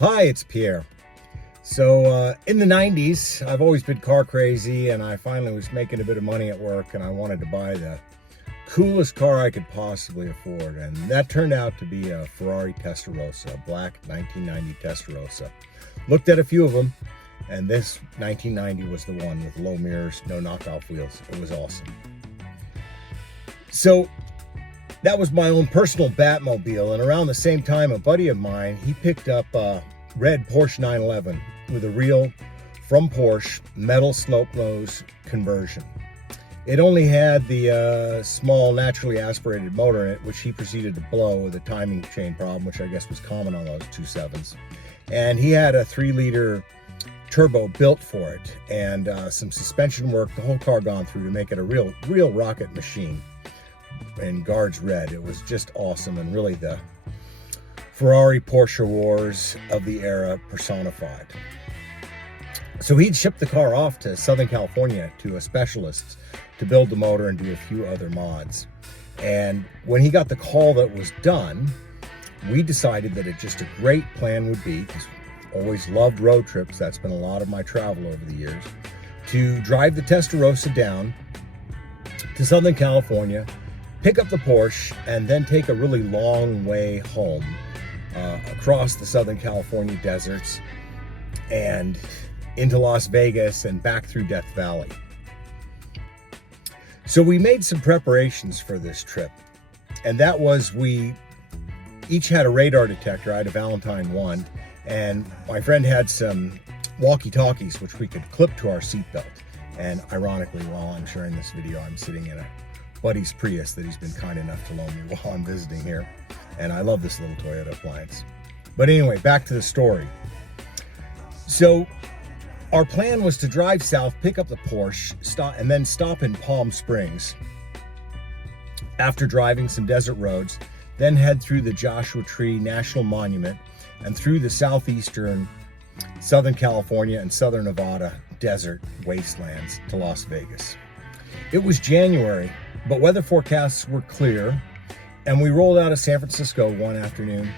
Hi, it's Pierre. So in the 90s, I've always been car crazy, and I finally was making a bit of money at work, and I wanted to buy the coolest car I could possibly afford. And that turned out to be a Ferrari Testarossa, a black 1990 Testarossa. Looked at a few of them, and this 1990 was the one with low mirrors, no knockoff wheels. It was awesome. So that was my own personal Batmobile, and around the same time, a buddy of mine, he picked up a red Porsche 911 with a real, from Porsche, metal slope nose conversion. It only had the small naturally aspirated motor in it, which he proceeded to blow with a timing chain problem, which I guess was common on those 2.7s. And he had a 3-liter turbo built for it, and some suspension work, the whole car gone through to make it a real rocket machine. And guards red. It was just awesome, and really the Ferrari Porsche wars of the era personified. So he'd shipped the car off to Southern California to a specialist to build the motor and do a few other mods. And when he got the call that was done, we decided that just a great plan would be, because always loved road trips, that's been a lot of my travel over the years, to drive the Testarossa down to Southern California, pick up the Porsche, and then take a really long way home across the Southern California deserts and into Las Vegas and back through Death Valley. So we made some preparations for this trip, and that was, we each had a radar detector. I had a Valentine 1, and my friend had some walkie-talkies which we could clip to our seatbelt. And ironically, while I'm sharing this video, I'm sitting in a buddy's Prius that he's been kind enough to loan me while I'm visiting here. And I love this little Toyota appliance. But anyway, back to the story. So our plan was to drive south, pick up the Porsche, and then stop in Palm Springs after driving some desert roads, then head through the Joshua Tree National Monument and through the southeastern Southern California and Southern Nevada desert wastelands to Las Vegas. It was January, but weather forecasts were clear, and we rolled out of San Francisco one afternoon,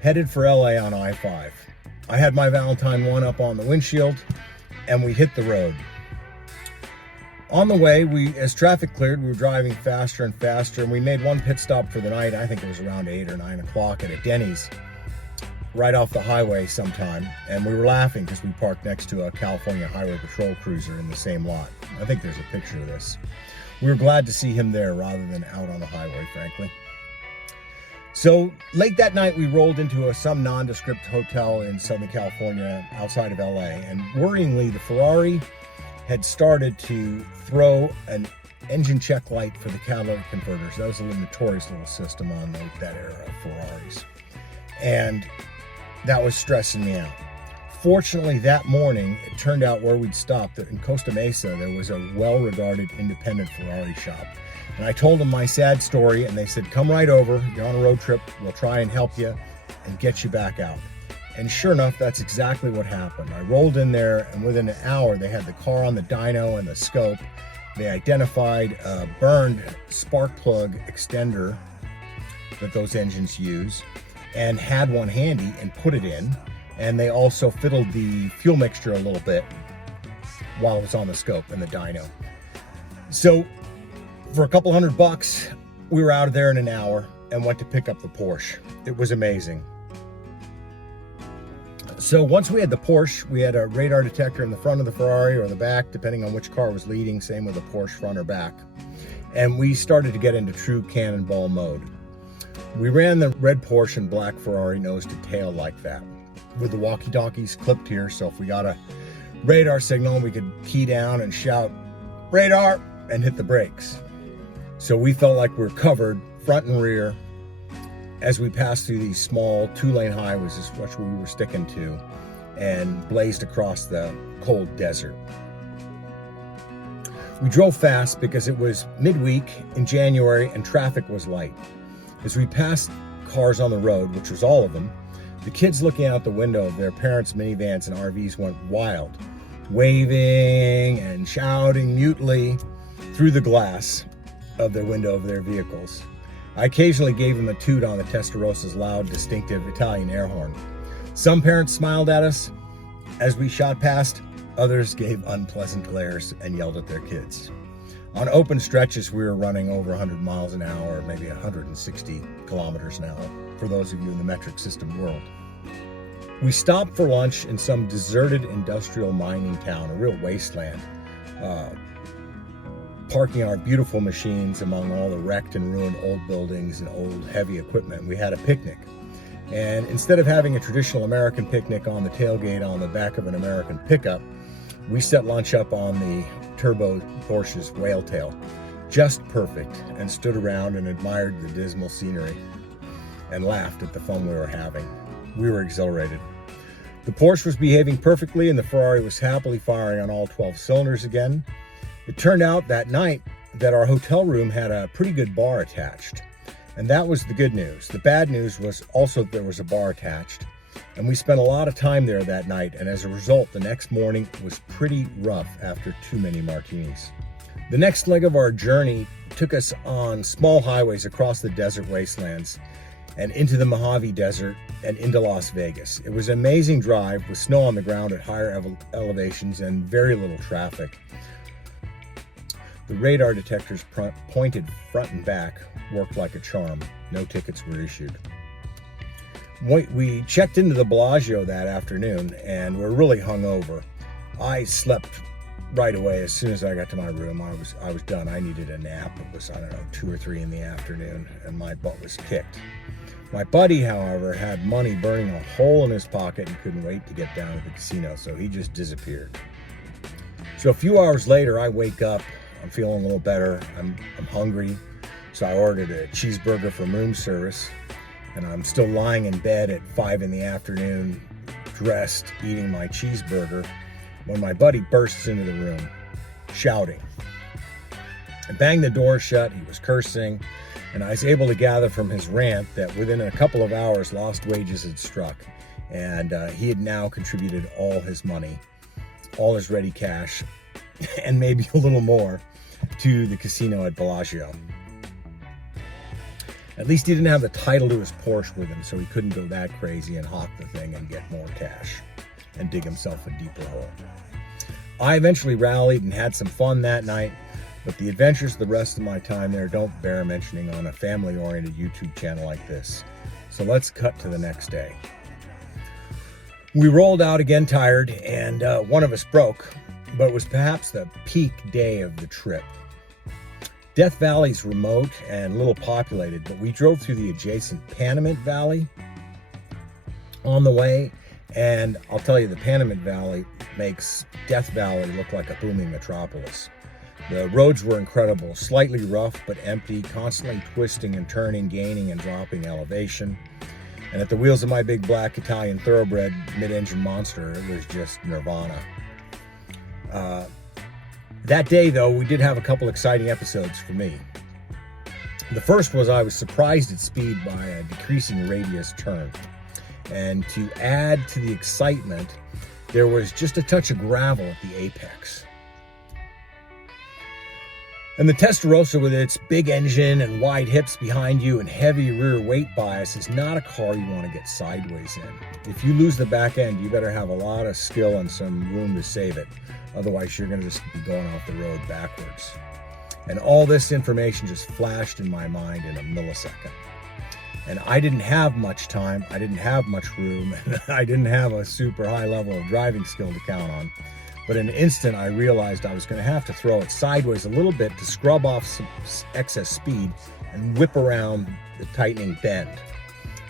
headed for LA on I-5. I had my Valentine 1 up on the windshield, and we hit the road. On the way, as traffic cleared, we were driving faster and faster, and we made one pit stop for the night. I think it was around 8 or 9 o'clock at a Denny's right off the highway sometime, and we were laughing because we parked next to a California Highway Patrol cruiser in the same lot. I think there's a picture of this. We were glad to see him there rather than out on the highway, frankly. So late that night, we rolled into some nondescript hotel in Southern California outside of LA, and worryingly, the Ferrari had started to throw an engine check light for the catalytic converters. That was a notorious little system on that era of Ferraris. And that was stressing me out. Fortunately, that morning, it turned out where we'd stopped, that in Costa Mesa, there was a well-regarded independent Ferrari shop. And I told them my sad story, and they said, come right over, you're on a road trip, we'll try and help you and get you back out. And sure enough, that's exactly what happened. I rolled in there, and within an hour, they had the car on the dyno and the scope. They identified a burned spark plug extender that those engines use, and had one handy and put it in. And they also fiddled the fuel mixture a little bit while it was on the scope and the dyno. So for a couple $100, we were out of there in an hour and went to pick up the Porsche. It was amazing. So once we had the Porsche, we had a radar detector in the front of the Ferrari or the back, depending on which car was leading, same with the Porsche front or back. And we started to get into true cannonball mode. We ran the red Porsche and black Ferrari nose to tail like that, with the walkie-talkies clipped here, so if we got a radar signal, we could key down and shout, radar, and hit the brakes. So we felt like we were covered front and rear as we passed through these small 2-lane highways, is what we were sticking to, and blazed across the cold desert. We drove fast because it was midweek in January and traffic was light. As we passed cars on the road, which was all of them, the kids looking out the window of their parents' minivans and RVs went wild, waving and shouting mutely through the glass of their window of their vehicles. I occasionally gave them a toot on the Testarossa's loud, distinctive Italian air horn. Some parents smiled at us as we shot past. Others gave unpleasant glares and yelled at their kids. On open stretches, we were running over 100 miles an hour, maybe 160 kilometers an hour, for those of you in the metric system world. We stopped for lunch in some deserted industrial mining town, a real wasteland, parking our beautiful machines among all the wrecked and ruined old buildings and old heavy equipment. We had a picnic. And instead of having a traditional American picnic on the tailgate on the back of an American pickup, we set lunch up on the turbo Porsche's whale tail, just perfect, and stood around and admired the dismal scenery and laughed at the fun we were having. We were exhilarated. The Porsche was behaving perfectly and the Ferrari was happily firing on all 12 cylinders again. It turned out that night that our hotel room had a pretty good bar attached. And that was the good news. The bad news was also that there was a bar attached. And we spent a lot of time there that night, and as a result, the next morning was pretty rough after too many martinis. The next leg of our journey took us on small highways across the desert wastelands and into the Mojave Desert and into Las Vegas. It was an amazing drive with snow on the ground at higher elevations and very little traffic. The radar detectors pointed front and back worked like a charm. No tickets were issued. We checked into the Bellagio that afternoon and were really hungover. I slept right away as soon as I got to my room. I was done. I needed a nap. It was, 2 or 3 in the afternoon, and my butt was kicked. My buddy, however, had money burning a hole in his pocket and couldn't wait to get down to the casino, so he just disappeared. So a few hours later, I wake up. I'm feeling a little better. I'm hungry, so I ordered a cheeseburger from room service. And I'm still lying in bed at 5 in the afternoon, dressed, eating my cheeseburger, when my buddy bursts into the room, shouting. I banged the door shut, he was cursing, and I was able to gather from his rant that within a couple of hours, lost wages had struck, and he had now contributed all his money, all his ready cash, and maybe a little more, to the casino at Bellagio. At least he didn't have the title to his Porsche with him, so he couldn't go that crazy and hawk the thing and get more cash and dig himself a deeper hole. I eventually rallied and had some fun that night, but the adventures of the rest of my time there don't bear mentioning on a family-oriented YouTube channel like this. So let's cut to the next day. We rolled out again tired, and one of us broke, but it was perhaps the peak day of the trip. Death Valley's remote and little populated, but we drove through the adjacent Panamint Valley on the way, and I'll tell you, the Panamint Valley makes Death Valley look like a booming metropolis. The roads were incredible, slightly rough but empty, constantly twisting and turning, gaining and dropping elevation. And at the wheels of my big black Italian thoroughbred mid-engine monster, it was just nirvana. That day, though, we did have a couple exciting episodes for me. The first was I was surprised at speed by a decreasing radius turn. And to add to the excitement, there was just a touch of gravel at the apex. And the Testarossa, with its big engine and wide hips behind you and heavy rear weight bias, is not a car you want to get sideways in. If you lose the back end, you better have a lot of skill and some room to save it. Otherwise, you're going to just be going off the road backwards. And all this information just flashed in my mind in a millisecond. And I didn't have much time, I didn't have much room, and I didn't have a super high level of driving skill to count on. But in an instant, I realized I was going to have to throw it sideways a little bit to scrub off some excess speed and whip around the tightening bend.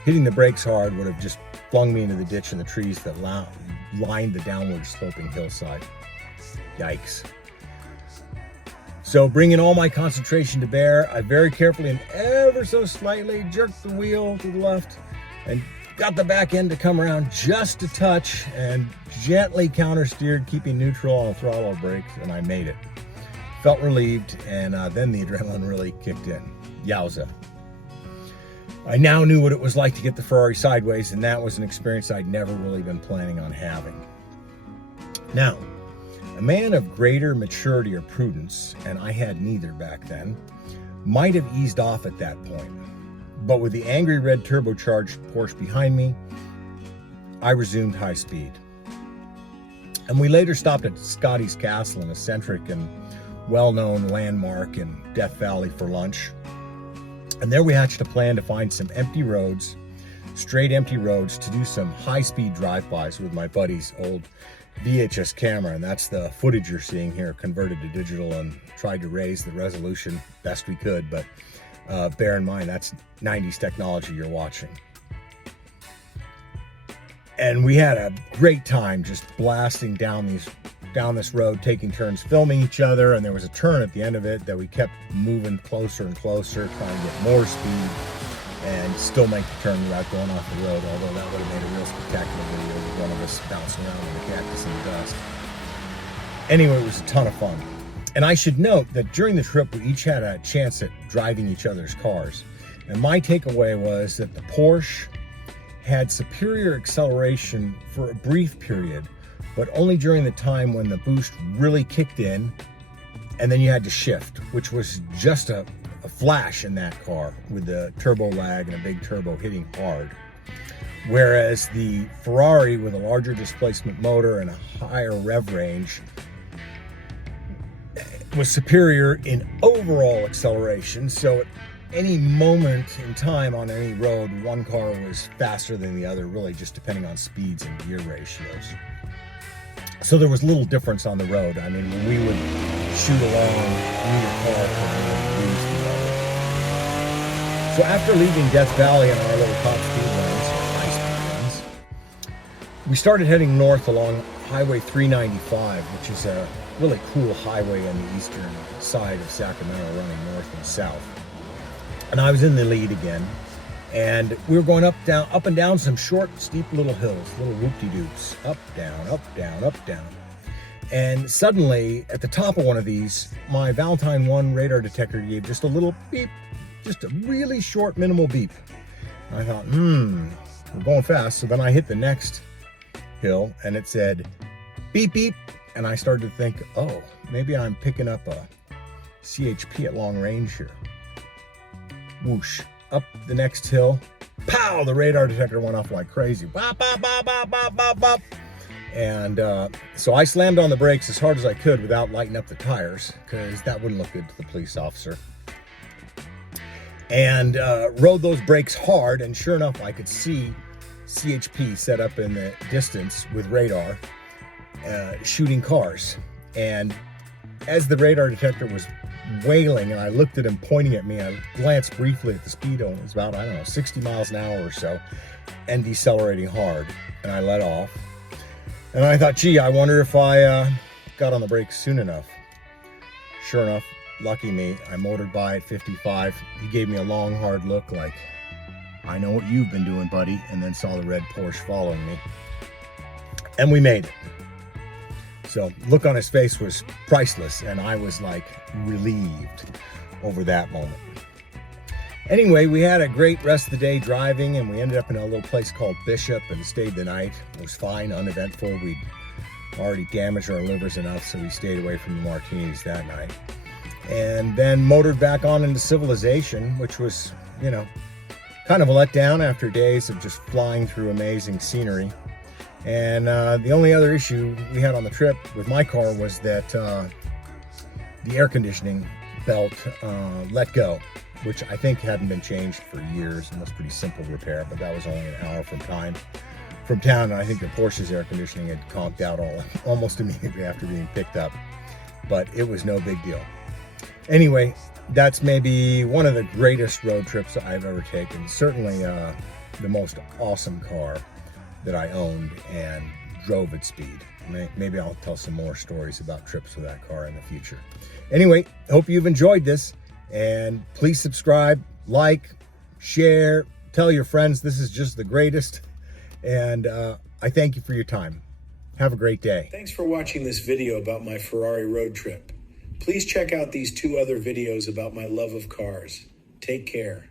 Hitting the brakes hard would have just flung me into the ditch and the trees that lined the downward sloping hillside. Yikes. So bringing all my concentration to bear, I very carefully and ever so slightly jerked the wheel to the left and got the back end to come around just a touch and gently counter-steered, keeping neutral on the throttle brake, and I made it. Felt relieved, and then the adrenaline really kicked in. Yowza. I now knew what it was like to get the Ferrari sideways, and that was an experience I'd never really been planning on having. Now, a man of greater maturity or prudence, and I had neither back then, might have eased off at that point. But with the angry red turbocharged Porsche behind me, I resumed high speed. And we later stopped at Scotty's Castle, an eccentric and well-known landmark in Death Valley, for lunch. And there we hatched a plan to find some empty roads, straight empty roads, to do some high-speed drive-bys with my buddy's old VHS camera. And that's the footage you're seeing here, converted to digital, and tried to raise the resolution best we could. But bear in mind, that's 90s technology you're watching. And we had a great time just blasting down this road, taking turns filming each other. And there was a turn at the end of it that we kept moving closer and closer, trying to get more speed and still make the turn without going off the road, although that would have made a real spectacular video with one of us bouncing around in the cactus and the dust. Anyway, it was a ton of fun. And I should note that during the trip, we each had a chance at driving each other's cars. And my takeaway was that the Porsche had superior acceleration for a brief period, but only during the time when the boost really kicked in, and then you had to shift, which was just a flash in that car with the turbo lag and a big turbo hitting hard. Whereas the Ferrari, with a larger displacement motor and a higher rev range, was superior in overall acceleration. So at any moment in time on any road, one car was faster than the other, really just depending on speeds and gear ratios. So there was little difference on the road. I mean, when we would shoot along, neither car could lose the other. So after leaving Death Valley and our little top speed lanes, or high speed lanes, we started heading north along Highway 395, which is a really cool highway on the eastern side of Sacramento, running north and south. And I was in the lead again, and we were going up and down some short, steep little hills, little whoop-de-doops, up, down, up, down, up, down. And suddenly, at the top of one of these, my Valentine 1 radar detector gave just a little beep, just a really short, minimal beep. And I thought, we're going fast. So then I hit the next hill, and it said, beep, beep. And I started to think, oh, maybe I'm picking up a CHP at long range here. Whoosh, up the next hill, pow, the radar detector went off like crazy. Bop, bop, bop, bop, bop, bop, bop. And so I slammed on the brakes as hard as I could without lighting up the tires, because that wouldn't look good to the police officer. And rode those brakes hard, and sure enough, I could see CHP set up in the distance with radar, shooting cars. And as the radar detector was wailing and I looked at him pointing at me, I glanced briefly at the speedo. It was about, 60 miles an hour or so, and decelerating hard. And I let off. And I thought, gee, I wonder if I got on the brakes soon enough. Sure enough, lucky me, I motored by at 55. He gave me a long, hard look like, I know what you've been doing, buddy, and then saw the red Porsche following me. And we made it. So look on his face was priceless, and I was like relieved over that moment. Anyway, we had a great rest of the day driving, and we ended up in a little place called Bishop and stayed the night. It was fine, uneventful. We'd already damaged our livers enough, so we stayed away from the martinis that night. And then motored back on into civilization, which was, kind of a letdown after days of just flying through amazing scenery. And the only other issue we had on the trip with my car was that the air conditioning belt let go, which I think hadn't been changed for years, and was a pretty simple repair, but that was only an hour from town. And I think the Porsche's air conditioning had conked out almost immediately after being picked up, but it was no big deal. Anyway, that's maybe one of the greatest road trips I've ever taken. Certainly the most awesome car that I owned and drove at speed. Maybe I'll tell some more stories about trips with that car in the future. Anyway, hope you've enjoyed this, and please subscribe, like, share, tell your friends this is just the greatest, and I thank you for your time. Have a great day. Thanks for watching this video about my Ferrari road trip. Please check out these 2 other videos about my love of cars. Take care.